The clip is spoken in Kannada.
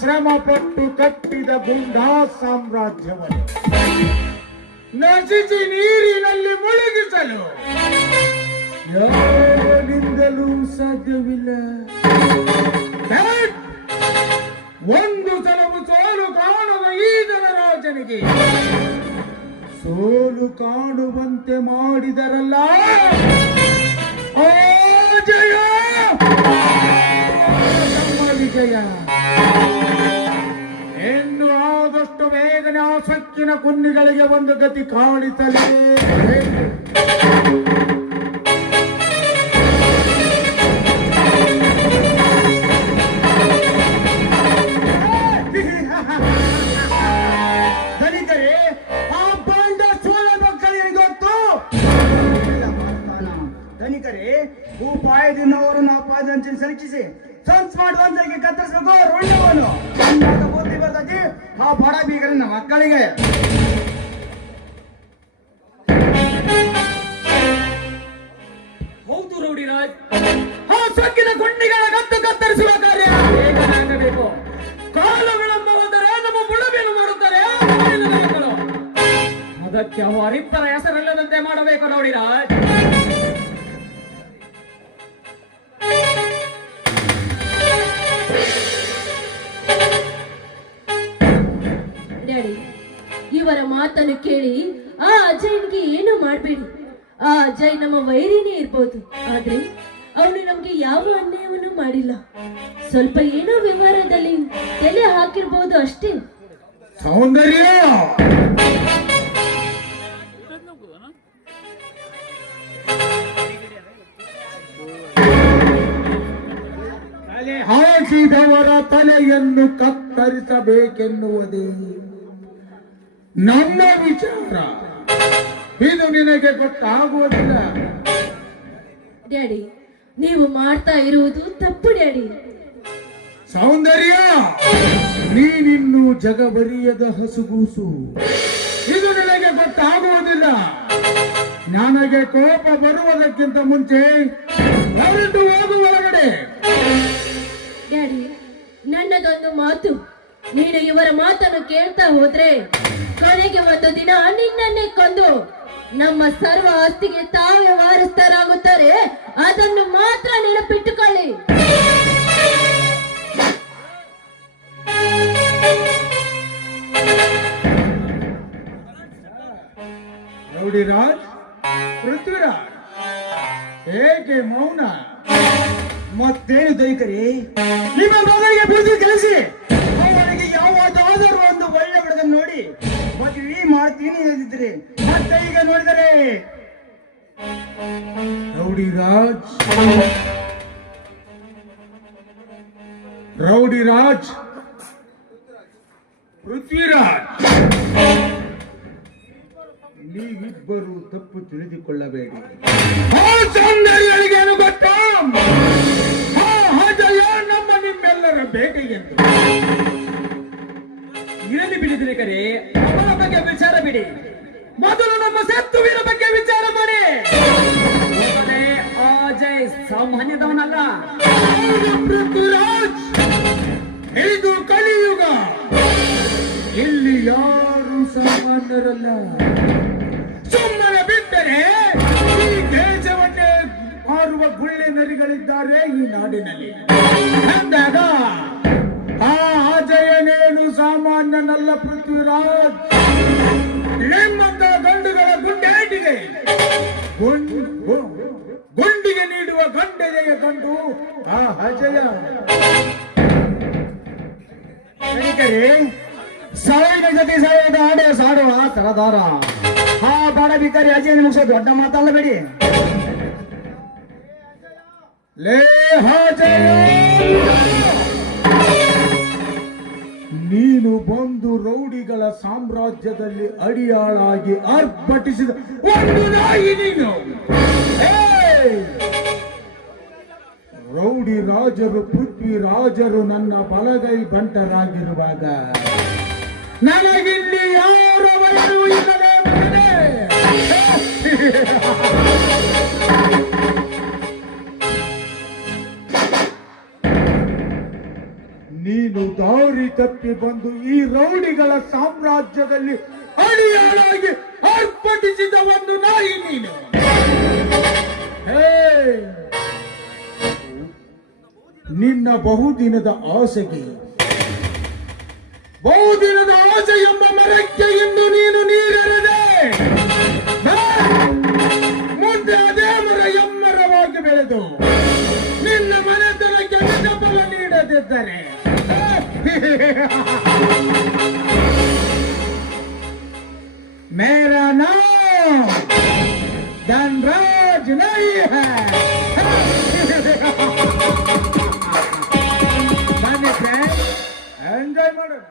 ಶ್ರಮ ಪಟ್ಟು ಕಟ್ಟಿದ ಗುಂಡಾ ಸಾಮ್ರಾಜ್ಯವನ್ನು ನಶಿಸಿ ನೀರಿನಲ್ಲಿ ಮುಳುಗಿಸಲು ಯಾರಿಂದಲೂ ಸಾಧ್ಯವಿಲ್ಲ. ಒಂದು ಸಲವು ಸೋಲು ಕಾಣುವ ಈ ಜನರಾಜನಿಗೆ ಸೋಲು ಕಾಣುವಂತೆ ಮಾಡಿದರಲ್ಲ, ಆ ಜಯ ವಿಜಯ. ಇನ್ನು ಆದಷ್ಟು ಬೇಗನೆ ಆ ಸಕ್ಕಿನ ಕುನ್ನಿಗಳಿಗೆ ಒಂದು ಗತಿ ಕಾಣಿಸಲೇ. ದಲಿತರೇ, ಆ ಬಾಂಡ ಸೋಲ ಮಕ್ಕಳಿಗೆ ಗೊತ್ತು. ಧನಿಕರೇ, ಉಪಾಯದಿಂದ ಅವರನ್ನು ಅಪಾದಂಚಿ ಸಲಕಿಸಿ ಸಂಸ್ ಮಾಡುವಂತಾಗಿ ಕತ್ತರಿಸಬೇಕು. ರುಂಡವನು ಬುದ್ಧಿ ಬರ್ತದೆ ಆ ಬಡ ಬೀಗಲಿನ ಮಕ್ಕಳಿಗೆ. ಹೌದು ರೌಡಿರಾಜ್, ಆ ಸೊಕ್ಕಿನ ಗುಂಡಿಗಳ ಗತ್ತು ಕತ್ತರಿಸುವ ಕಾರ್ಯ ಬೇಕನಾಗಬೇಕು. ಕಾಲು ವಿಳಂಬ ಹೋದರೆ ನಮ್ಮ ಬುಡಬೇನು ಮಾಡುತ್ತಾರೆ ಮಕ್ಕಳು. ಅದಕ್ಕೆ ಅವರಿಬ್ಬರ ಹೆಸರಿಲ್ಲದಂತೆ ಮಾಡಬೇಕು ರೌಡಿರಾಜ್. ಡ್ಯಾಡಿ, ಇವರ ಮಾತನ್ನು ಕೇಳಿ ಆ ಅಜಯ್ಗೆ ಏನು ಮಾಡಬೇಡಿ. ಆ ಅಜಯ್ ನಮ್ಮ ವೈರಿನೇ ಇರ್ಬೋದು, ಆದ್ರೆ ಅವನು ನಮ್ಗೆ ಯಾವ ಅನ್ಯಾಯವನ್ನು ಮಾಡಿಲ್ಲ. ಸ್ವಲ್ಪ ಏನೋ ವ್ಯವಹಾರದಲ್ಲಿ ತಲೆ ಹಾಕಿರ್ಬೋದು ಅಷ್ಟೇ. ಸೌಂದರ್ಯ, ಹಾಕಿದವರ ತಲೆಯನ್ನು ಕತ್ತರಿಸಬೇಕೆನ್ನುವುದೇ ನಮ್ಮ ವಿಚಾರ. ಇದು ನಿನಗೆ ಗೊತ್ತಾಗುವುದಿಲ್ಲ. ಡ್ಯಾಡಿ, ನೀವು ಮಾಡ್ತಾ ಇರುವುದು ತಪ್ಪು ಡ್ಯಾಡಿ. ಸೌಂದರ್ಯ, ನೀನಿನ್ನು ಜಗಬರಿಯದ ಹಸುಗೂಸು. ಇದು ನಿನಗೆ ಗೊತ್ತಾಗುವುದಿಲ್ಲ. ನನಗೆ ಕೋಪ ಬರುವುದಕ್ಕಿಂತ ಮುಂಚೆ ಹೊರಟು ಹೋಗು ಒಳಗಡೆ. ಡ್ಯಾಡಿ, ನನ್ನದೊಂದು ಮಾತು. ನೀನು ಇವರ ಮಾತನ್ನು ಕೇಳ್ತಾ ಹೋದ್ರೆ ಕೊನೆಗೆ ಒಂದು ದಿನ ನಿನ್ನನ್ನೇ ಕೊಂದು ನಮ್ಮ ಸರ್ವ ಆಸ್ತಿಗೆ ತಾವೇ ವಾರಸ್ಥರಾಗುತ್ತಾರೆ. ಅದನ್ನು ಮಾತ್ರ ನೆನಪಿಟ್ಟುಕೊಳ್ಳಿ. ರೌಡಿರಾಜ್, ಪೃಥ್ವಿರಾಜ್, ಏಕೆ ಮೌನ? ಮತ್ತೇನು ದೈಕರಿ, ನಿಮ್ಮ ಮಗನಿಗೆ ಬುದ್ಧಿ ಕಲಿಸಿ ಅವನಿಗೆ ಯಾವುದಾದರೂ ಒಂದು ಒಳ್ಳೆ ಹುಡುಗನ್ ನೋಡಿ ಮದುವೆ ಮಾಡ್ತೀನಿ ಹೇಳಿದ್ರಿ. ಮತ್ತೆ ಈಗ ನೋಡಿದರೆ ರೌಡಿರಾಜ್, ರೌಡಿರಾಜ್, ಪೃಥ್ವಿರಾಜ್, ನೀವಿಬ್ಬರು ತಪ್ಪು ತಿಳಿದುಕೊಳ್ಳಬೇಡಿ. ಆ ಸೌಂದರ್ಯಳಿಗೇನು ಗೊತ್ತಾ? ಆ ಅಜಯ ನಮ್ಮ ನಿಮ್ಮೆಲ್ಲರ ಭೇಟಿಗೆಂದು. ಇರಲಿ ಬಿಡಿದ್ರೆ ಕರೆ, ಅವರ ಬಗ್ಗೆ ವಿಚಾರ ಬಿಡಿ. ಮೊದಲು ನಮ್ಮ ಸತ್ತುವಿನ ಬಗ್ಗೆ ವಿಚಾರ ಮಾಡಿ. ಅಜಯ್ ಸಾಮಾನ್ಯದವನಲ್ಲ. ಪೃಥ್ವಿರಾಜ್, ಇದು ಕಲಿಯುಗ. ಇಲ್ಲಿ ಯಾರು ಸಾಮಾನ್ಯರಲ್ಲ. ಸುಮ್ಮನೆ ಬಿಟ್ಟರೆ ಈ ದೇಶವನ್ನೇ ಮಾರುವ ಗುಳ್ಳೆ ನರಿಗಳಿದ್ದಾರೆ ಈ ನಾಡಿನಲ್ಲಿ. ಅಂದಾಗ ಆ ಅಜಯನೇನು ಸಾಮಾನ್ಯನಲ್ಲ. ಪೃಥ್ವಿರಾಜ್, ನಿಮ್ಮಂತ ಗಂಡುಗಳ ಗುಂಡೇಟಿಗೆ ಗುಂಡಿಗೆ ನೀಡುವ ಗಂಡೆದೆಯ ಗಂಡು ಆ ಅಜಯ. ಸಾವಿನ ಜೊತೆ ಸಾವಿರದ ಆಡೋ ಸಾಡುವ ಸರದಾರ ಆ ಬಡ ಭಿಕಾರಿ ಅಜಯನ ಮುಗಿಸೋ ದೊಡ್ಡ ಮಾತಲ್ಲಬೇಡಿ. ಲೇ ಅಜಯ, ನೀನು ಬಂದು ರೌಡಿಗಳ ಸಾಮ್ರಾಜ್ಯದಲ್ಲಿ ಅಡಿಯಾಳಾಗಿ ಆರ್ಭಟಿಸಿದ ಒಂದು ನಾಯಿ ನೀನು. ರೌಡಿ ರಾಜರು ಪೃಥ್ವಿರಾಜರು ನನ್ನ ಬಲಗೈ ಬಂಟರಾಗಿರುವಾಗ ನನಗಿಲ್ಲಿ ಯಾರ ವಯಸ್ಸು ಇಲ್ಲದೆ ಮಗನೇ. ನೀನು ದಾರಿ ತಪ್ಪಿ ಬಂದು ಈ ರೌಡಿಗಳ ಸಾಮ್ರಾಜ್ಯದಲ್ಲಿ ಅಡಿಯಾಳಾಗಿ ಆರ್ಭಟಿಸಿದ ಒಂದು ನಾಯಿ ನೀನು. ಹೇ, ನಿನ್ನ ಬಹುದಿನದ ಆಸೆಗೆ ಬಹುದಿನದ ಆಸೆ ಎಂಬ ಮರಕ್ಕೆ ಇಂದು ನೀನು ನೀರೆರೆದೆ. ಮುಂದೆ ಅದೇ ಮರ ಎಮ್ಮರವಾಗಿ ಬೆಳೆದು ನಿನ್ನ ಮನೆತನಕ್ಕೆ ನಿಜಫಲ ನೀಡದಿದ್ದರೆ ಮೇರಾ ನಾಮ್ ಧನ್ರಾಜ್ ನೈ ಹೈ. ಬನ್ನಿ ಫ್ರೆಂಡ್ಸ್, ಎಂಜಾಯ್ ಮಾಡೋಣ.